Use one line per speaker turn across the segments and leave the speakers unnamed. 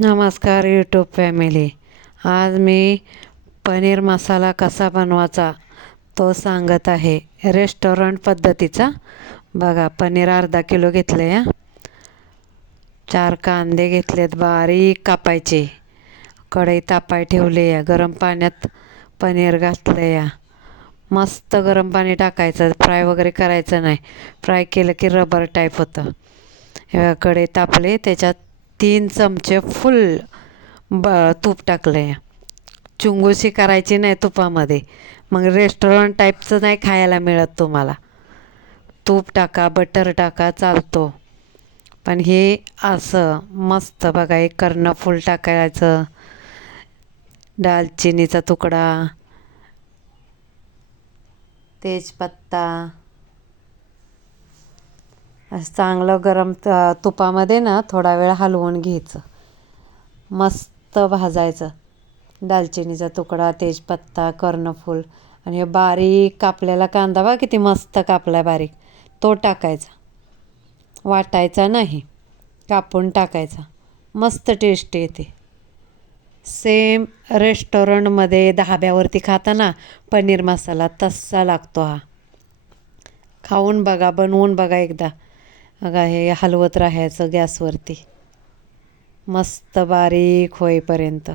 नमस्कार YouTube family आज मी पनीर मसाला कसा बनवायचा तो सांगत आहे. रेस्टॉरंट पद्धतीचा. बघा पनीर अर्धा किलो घेतलं या चार कांदे घेतलेत बारीक कापायचे. कढई तापाय ठेवले या गरम पाण्यात पनीर घातलं या मस्त गरम पाणी टाकायचं. फ्राय वगैरे करायचं नाही. फ्राय केलं की रबर टाईप होतं. हे कढई तापले त्याच्यात तीन चमचे फुल ब तूप टाकलं आहे चुंगुशी करायची नाही तुपामध्ये. मग रेस्टॉरंट टाईपचं नाही खायला मिळत तुम्हाला. तूप टाका बटर टाका चालतो. पण हे असं मस्त बघा एक कर्णफूल टाकायचं. दालचिनीचा तुकडा. तेजपत्ता. असं चांगलं गरम तुपामध्ये ना थोडा वेळ हलवून घ्यायचं. मस्त भाजायचं. दालचिनीचा तुकडा तेजपत्ता कर्णफूल आणि हे बारीक कापलेला कांदा बा किती मस्त कापला बारीक. तो टाकायचा. वाटायचा नाही. कापून टाकायचा. मस्त टेस्ट येते. सेम रेस्टॉरंटमध्ये धाब्यावरती खाताना पनीर मसाला तस्सा लागतो हा. खाऊन बघा बनवून बघा एकदा. बघा हे हलवत राहायचं गॅसवरती. मस्त बारीक होईपर्यंत.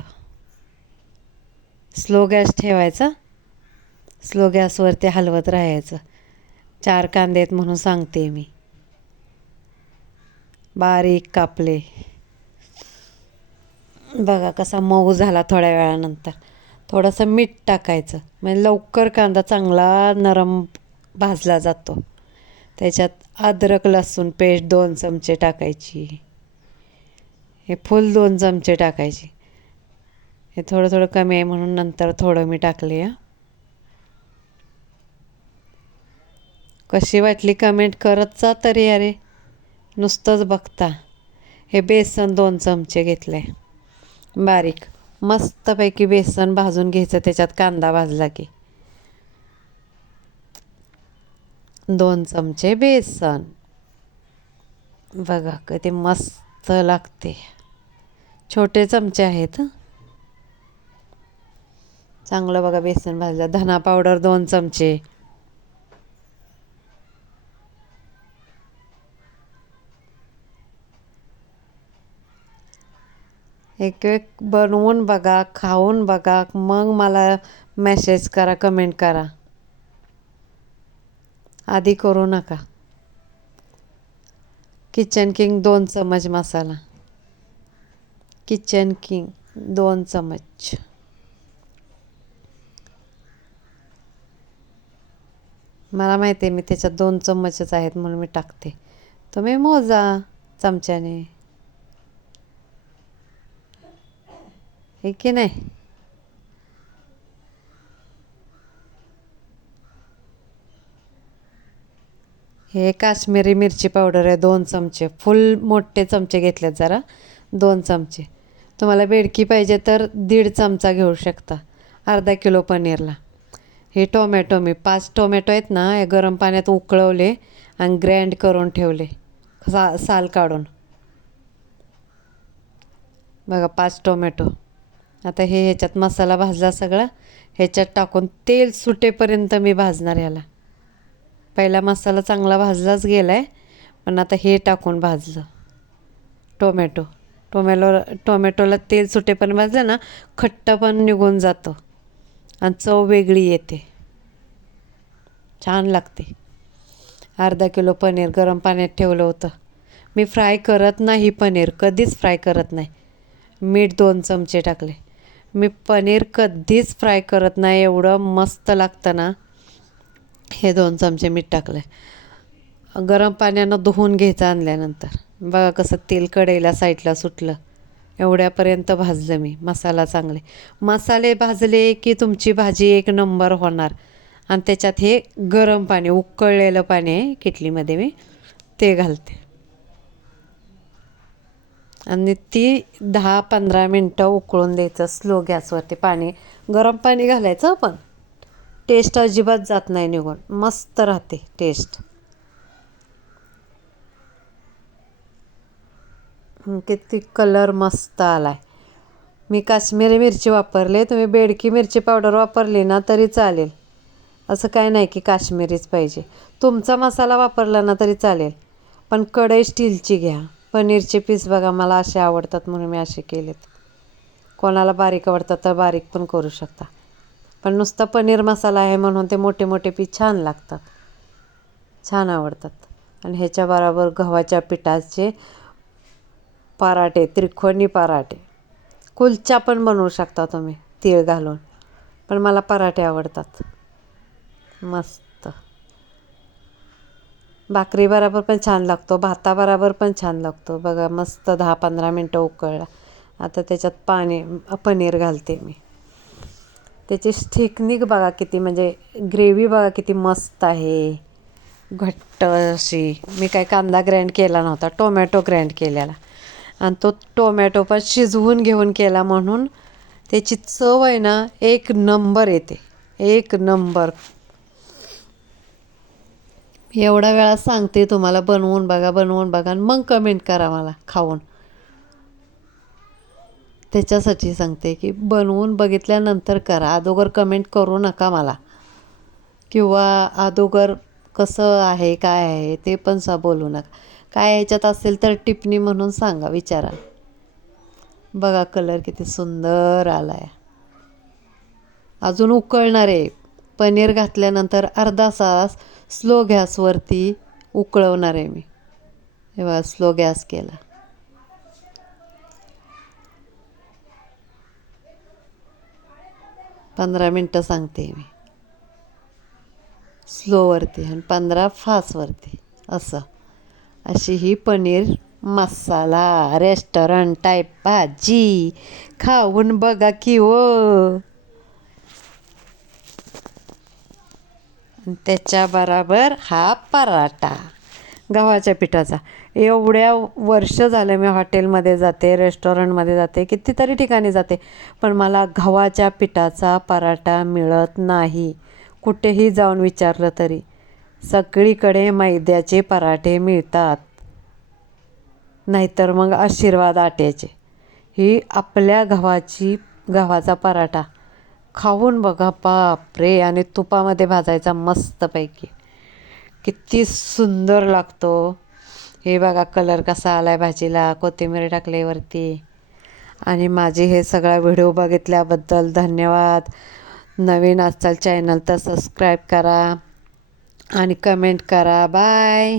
स्लो गॅस ठेवायचा. स्लो गॅसवरती हलवत राहायचं. चार कांदे आहेत म्हणून सांगते मी. बारीक कापले. बघा कसा मऊ झाला थोड्या वेळानंतर. थोडंसं मीठ टाकायचं. म्हणजे लवकर कांदा चांगला नरम भाजला जातो. त्याच्यात अद्रक लसूण पेस्ट दोन चमचे टाकायची. हे फुल दोन चमचे टाकायचे. हे थोडं थोडं कमी आहे म्हणून नंतर थोडं मी टाकले हां. कशी वाटली कमेंट करत जा तरी अरे. नुसतंच बघता. हे बेसन दोन चमचे घेतले. बारीक. मस्तपैकी बेसन भाजून घ्यायचं. त्याच्यात कांदा भाजला की. दोन चमचे बेसन. बघा कधी मस्त लागते. छोटे चमचे आहेत चांगलं बघा बेसन भाजलं. धना पावडर दोन चमचे. एक एक बनवून बघा खाऊन बघा. मग मला मेसेज करा कमेंट करा. आधी करू नका. किचन किंग दोन चमच मसाला. किचन किंग दोन चमच. मला माहिती आहे मी त्याच्यात दोन चम्मचच आहेत म्हणून मी टाकते. तुम्ही मोजा चमच्याने. हे की नाही? हे काश्मीरी मिरची पावडर आहे दोन चमचे. फुल मोठे चमचे घेतलेत जरा. दोन चमचे. तुम्हाला बेडकी पाहिजे तर दीड चमचा घेऊ शकता. अर्धा किलो पनीरला. हे टोमॅटो मी पाच टोमॅटो आहेत ना हे गरम पाण्यात उकळवले आणि ग्रँड करून ठेवले. सा साल काढून. बघा पाच टोमॅटो. आता हे ह्याच्यात मसाला भाजला सगळा. ह्याच्यात टाकून तेल सुटेपर्यंत मी भाजणार ह्याला. पहिला मसाला चांगला भाजलाच गेला आहे पण आता हे टाकून भाजलं. टोमॅटो. टोमॅटो टोमॅटोला तेल सुटेपर्यंत भाजलं ना खट्ट पण निघून जातं. आणि चव वेगळी येते. छान लागते. अर्धा किलो पनीर गरम पाण्यात ठेवलं होतं. मी फ्राय करत नाही पनीर कधीच फ्राय करत नाही. मीठ दोन चमचे टाकले. मी पनीर कधीच फ्राय करत नाही एवढं मस्त लागतं ना. हे दोन चमचे मीठ टाकलं गरम पाण्यानं धुवून घ्यायचं आणल्यानंतर. बघा कसं तेल कढईला साईडला सुटलं. एवढ्यापर्यंत भाजलं मी. मसाला चांगले. मसाले भाजले की तुमची भाजी एक नंबर होणार. आणि त्याच्यात हे गरम पाणी उकळलेलं पाणी आहे किटलीमध्ये मी ते घालते. आणि ती दहा पंधरा मिनटं उकळून द्यायचं स्लो गॅसवरती पाणी. गरम पाणी घालायचं पण टेस्ट अजिबात जात नाही निघून. मस्त राहते टेस्ट. किती कलर मस्त आलाय. मी काश्मीरी मिरची वापरले तुम्ही बेडकी मिरची पावडर वापरली ना तरी चालेल. असं काय नाही की काश्मीरीच पाहिजे. तुमचा मसाला वापरला ना तरी चालेल. पण कढई स्टीलची घ्या. पनीरचे पीस बघा मला असे आवडतात म्हणून मी असे केलेत. कोणाला बारीक आवडतात तर बारीक पण करू शकता. पण नुसता पनीर मसाला आहे म्हणून ते मोठे मोठे पीस छान लागतात. छान आवडतात. आणि ह्याच्याबरोबर गव्हाच्या पिठाचे पराठे त्रिकोणी पराठे. कुलचा पण बनवू शकता तुम्ही तीळ घालून. पण मला पराठे आवडतात. मस्त. भाकरीबरोबर पण छान लागतो भाताबरोबर पण छान लागतो. बघा मस्त दहा पंधरा मिनटं उकळला. आता त्याच्यात पाणी पनीर घालते मी. त्याची स्थिकनिक बघा किती म्हणजे ग्रेव्ही बघा किती मस्त आहे. घट्ट अशी. मी काय कांदा ग्रँड केला नव्हता टोमॅटो ग्रँड केलेला. आणि तो टोमॅटो पण शिजवून घेऊन केला म्हणून त्याची चव आहे ना एक नंबर येते. एक नंबर. एवढा वेळा सांगते तुम्हाला बनवून बघा बनवून बघा आणि मग कमेंट करा मला खाऊन. त्याच्यासाठी सांगते की बनवून बघितल्यानंतर करा. अगोदर कमेंट करू नका मला. किंवा अगोदर कसं आहे काय आहे ते पण सा बोलू नका. काय ह्याच्यात असेल तर टिप्पणी म्हणून सांगा विचारा. बघा कलर किती सुंदर आला आहे अजून उकळणार. आहे पनीर घातल्यानंतर अर्धा सास स्लो गॅसवरती उकळवणार आहे मी. हे बघा स्लो गॅस केला. पंधरा मिनटं सांगते मी. स्लोवरती आणि पंधरा फास्टवरती असं. अशी ही पनीर मसाला रेस्टॉरंट टाईप भाजी. खाऊन बघा की हो. आणि त्याच्याबरोबर हा पराठा. गव्हाच्या पिठाचा. एवढ्या वर्ष झालं मी हॉटेलमध्ये जाते रेस्टॉरंटमध्ये जाते कितीतरी ठिकाणी जाते पण मला गव्हाच्या पिठाचा पराठा मिळत नाही. कुठेही जाऊन विचारलं तरी. सगळीकडे मैद्याचे पराठे मिळतात. नाहीतर मग आशीर्वाद आट्याचे. ही आपल्या गव्हाची गव्हाचा पराठा. खाऊन बघा बापरे! आणि तुपामध्ये भाजायचा मस्तपैकी. किती सुंदर लागतो. हे बघा कलर कसा आला आहे भाजीला कोथिंबीर टाकल्यावरती आणि माझे हे सगळा व्हिडिओ बघितल्याबद्दल धन्यवाद. नवीन असाल चॅनल तर सबस्क्राईब करा आणि कमेंट करा. बाय